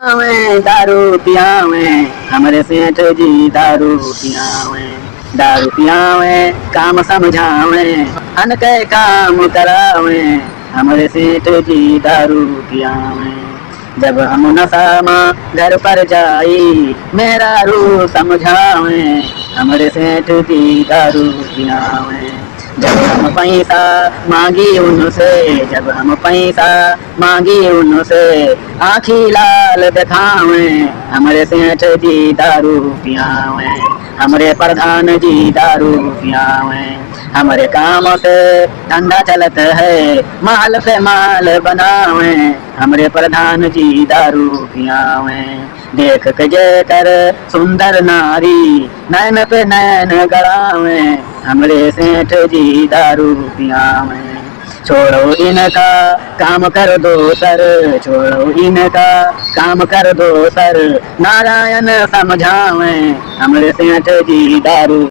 दारू पियावे हमारे सेठ जी दारू पियावे। दारू पियावे काम समझावे अन के काम करावे हमारे सेठ जी दारू पियावे। जब हम नशा में घर पर जाई मेरा रू समझावे हमारे सेठ जी दारू पियावे। जब हम पैसा मांगी उनसे जब हम पैसा मांगी उनसे आँखी लाल दिखावे हमारे सेठ जी दारू पियावे। हमारे प्रधान जी दारू पियावे। हमारे काम से धंधा चलत है माल पे माल बनावे हमारे प्रधान जी दारू पियावे। देख के जेकर सुंदर नारी नैन पे नैन गड़ावे हमारे सेठ जी दारू पियावे। छोड़ो इनका काम कर दो सर छोड़ो इनका काम कर दो सर नारायण समझावे हमारे सेठ जी दारू